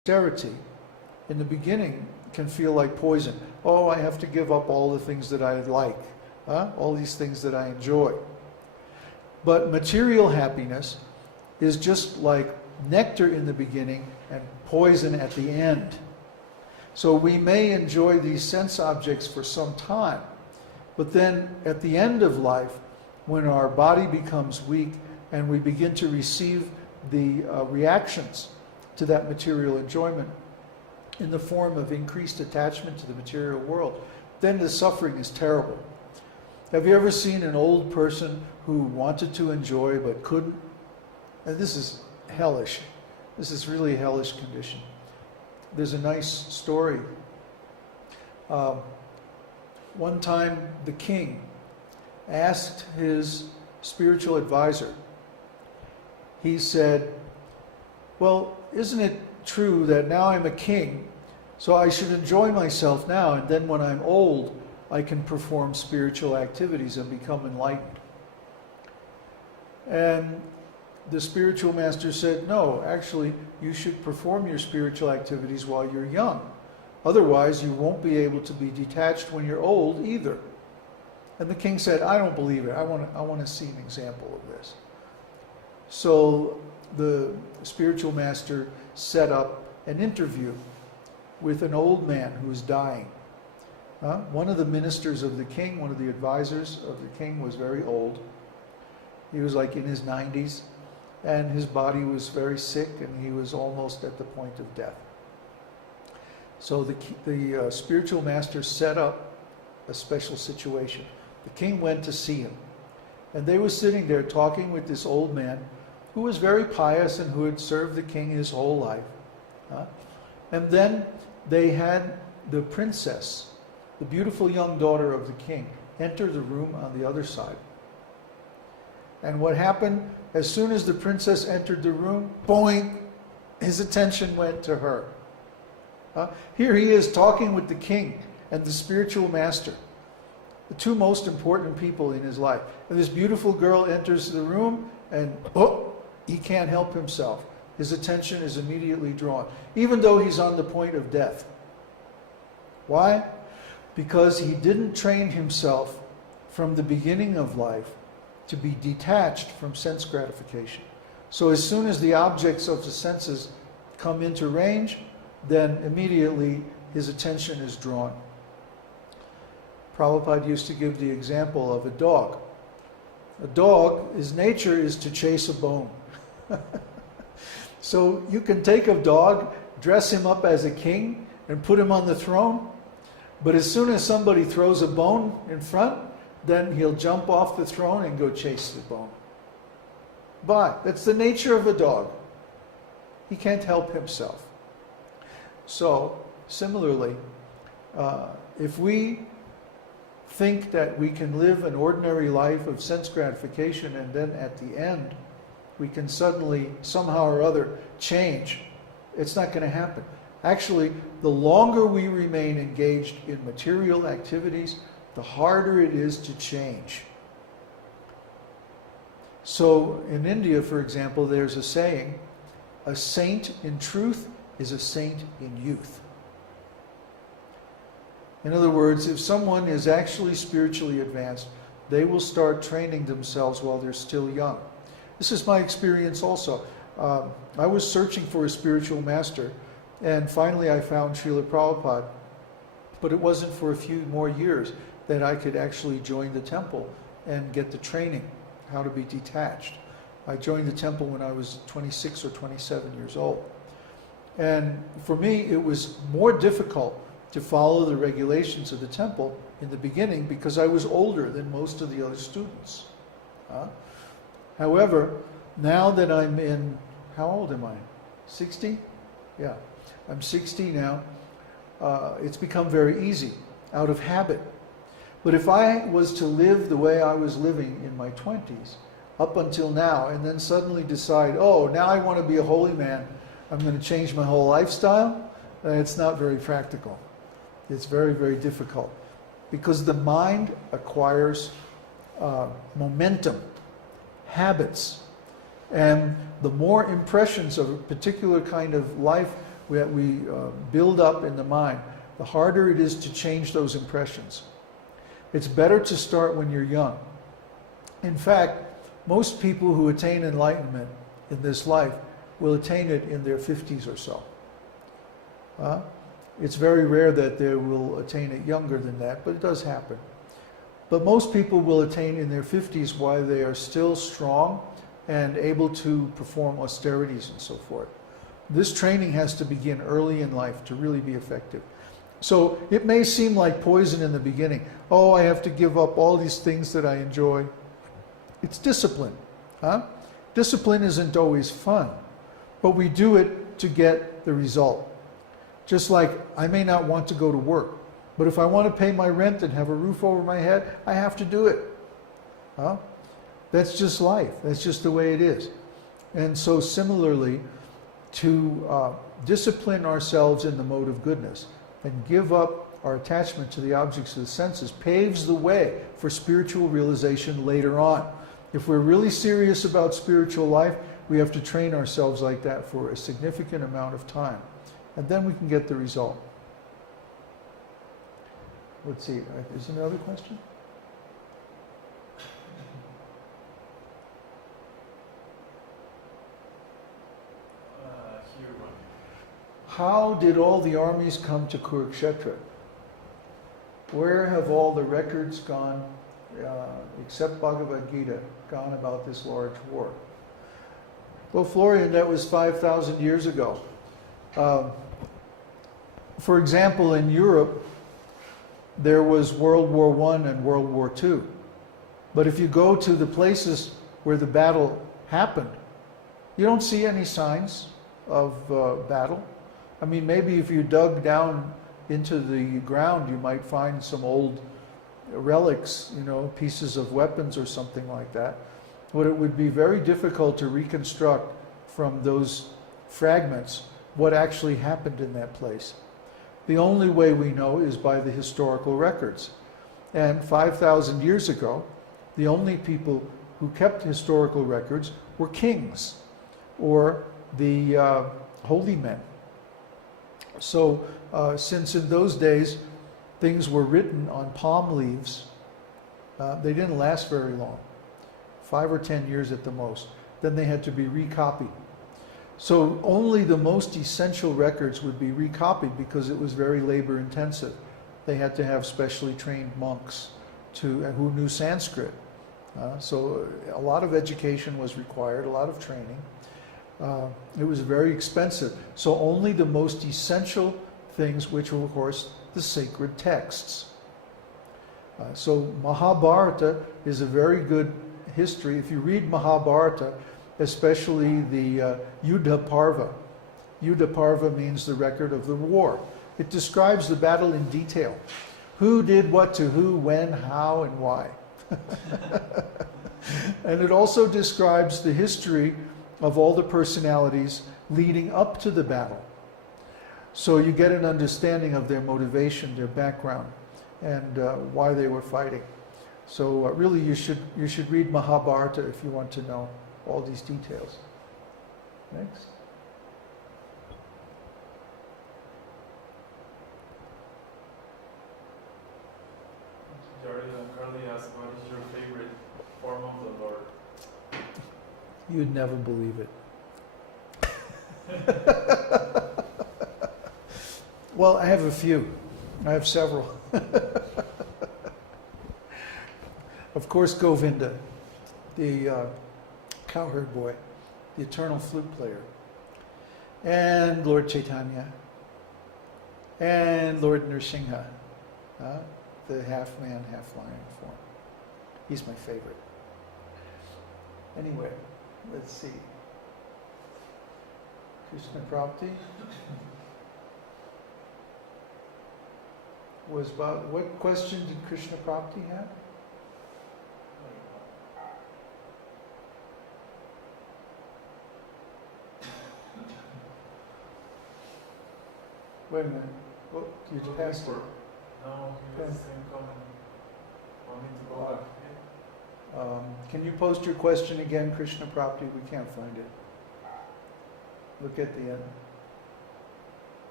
austerity in the beginning can feel like poison. Oh, I have to give up all the things that I like, all these things that I enjoy. But material happiness is just like nectar in the beginning and poison at the end. So we may enjoy these sense objects for some time, but then at the end of life, when our body becomes weak and we begin to receive the reactions to that material enjoyment in the form of increased attachment to the material world, then the suffering is terrible. Have you ever seen an old person who wanted to enjoy but couldn't? And this is hellish. This is really a hellish condition. There's a nice story. One time the king asked his spiritual advisor, he said, well, isn't it true that now I'm a king, so I should enjoy myself now, and then when I'm old, I can perform spiritual activities and become enlightened? And the spiritual master said, no, actually, you should perform your spiritual activities while you're young. Otherwise, you won't be able to be detached when you're old either. And the king said, I don't believe it. I want to see an example of this. So the spiritual master set up an interview with an old man who was dying. One of the ministers of the king, one of the advisors of the king, was very old. He was like in his 90s, and his body was very sick, and he was almost at the point of death. So the spiritual master set up a special situation. The king went to see him, and they were sitting there talking with this old man who was very pious and who had served the king his whole life. And then they had the princess, the beautiful young daughter of the king, enter the room on the other side. And what happened, as soon as the princess entered the room, boing, his attention went to her. Here he is talking with the king and the spiritual master, the two most important people in his life. And this beautiful girl enters the room, and he can't help himself. His attention is immediately drawn, even though he's on the point of death. Why? Because he didn't train himself from the beginning of life to be detached from sense gratification. So as soon as the objects of the senses come into range, then immediately his attention is drawn. Prabhupada used to give the example of a dog. A dog, his nature is to chase a bone. So you can take a dog, dress him up as a king, and put him on the throne, but as soon as somebody throws a bone in front, then he'll jump off the throne and go chase the bone. But that's the nature of a dog. He can't help himself. So, similarly, if we think that we can live an ordinary life of sense gratification and then at the end we can suddenly, somehow or other, change, it's not going to happen. Actually, the longer we remain engaged in material activities, the harder it is to change. So in India, for example, there's a saying, a saint in truth is a saint in youth. In other words, if someone is actually spiritually advanced, they will start training themselves while they're still young. This is my experience also. I was searching for a spiritual master, and finally I found Srila Prabhupada, but it wasn't for a few more years that I could actually join the temple and get the training, how to be detached. I joined the temple when I was 26 or 27 years old. And for me, it was more difficult to follow the regulations of the temple in the beginning because I was older than most of the other students. However, now that I'm in, how old am I? 60? Yeah, I'm 60 now. It's become very easy, out of habit. But if I was to live the way I was living in my 20s, up until now, and then suddenly decide, oh, now I want to be a holy man, I'm going to change my whole lifestyle, it's not very practical. It's very, very difficult. Because the mind acquires momentum, habits. And the more impressions of a particular kind of life we build up in the mind, the harder it is to change those impressions. It's better to start when you're young. In fact, most people who attain enlightenment in this life will attain it in their 50s or so. It's very rare that they will attain it younger than that, but it does happen. But most people will attain in their 50s while they are still strong and able to perform austerities and so forth. This training has to begin early in life to really be effective. So it may seem like poison in the beginning. Oh, I have to give up all these things that I enjoy. It's discipline. Discipline isn't always fun, but we do it to get the result. Just like I may not want to go to work, but if I want to pay my rent and have a roof over my head, I have to do it. That's just life. That's just the way it is. And so similarly, to discipline ourselves in the mode of goodness and give up our attachment to the objects of the senses paves the way for spiritual realization later on. If we're really serious about spiritual life, we have to train ourselves like that for a significant amount of time. And then we can get the result. Let's see, is there another question? Here one. How did all the armies come to Kurukshetra? Where have all the records gone, except Bhagavad Gita, gone about this large war? Well, Florian, that was 5,000 years ago. For example, in Europe, there was World War I and World War II. But if you go to the places where the battle happened, you don't see any signs of battle. I mean, maybe if you dug down into the ground, you might find some old relics, pieces of weapons or something like that. But it would be very difficult to reconstruct from those fragments what actually happened in that place. The only way we know is by the historical records. And 5,000 years ago, the only people who kept historical records were kings or the holy men. So since in those days things were written on palm leaves, they didn't last very long, 5 or 10 years at the most. Then they had to be recopied. So only the most essential records would be recopied because it was very labor intensive. They had to have specially trained monks who knew Sanskrit. So a lot of education was required, a lot of training. It was very expensive. So only the most essential things, which were of course the sacred texts. So Mahabharata is a very good history. If you read Mahabharata, especially the Yuddha Parva. Yuddha Parva means the record of the war. It describes the battle in detail. Who did what to who, when, how, and why. And it also describes the history of all the personalities leading up to the battle. So you get an understanding of their motivation, their background, and why they were fighting. So really you should read Mahabharata if you want to know all these details. Next. Carly asked, what is your favorite form of the Lord? You'd never believe it. Well, I have a few. I have several. Of course, Govinda, the cowherd boy, the eternal flute player, and Lord Chaitanya, and Lord Nrsimha, the half-man, half-lion form. He's my favorite. Anyway, let's see. Krishna Prapti was about, what question did Krishna Prapti have? Wait a minute. Oh, you passed it. No, he was saying comment. Want me to go back? Can you post your question again, Krishna Prapti? We can't find it. Look at the end.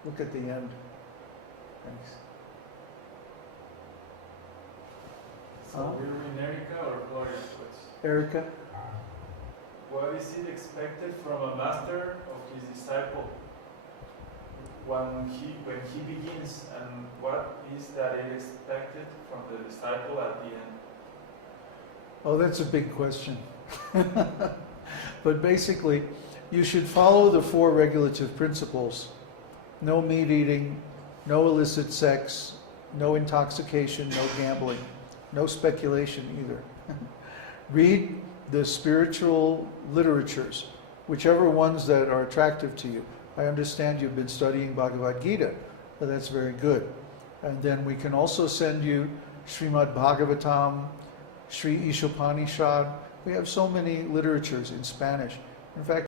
Look at the end. Thanks. So we read Erica or Gloria? Erica? What is it expected from a master of his disciple when he begins, and what is that it expected from the disciple at the end? Oh, that's a big question. But basically, you should follow the 4 regulative principles. No meat eating, no illicit sex, no intoxication, no gambling, no speculation either. Read the spiritual literatures, whichever ones that are attractive to you. I understand you've been studying Bhagavad Gita, but that's very good. And then we can also send you Srimad Bhagavatam, Sri Ishopanishad. We have so many literatures in Spanish. In fact,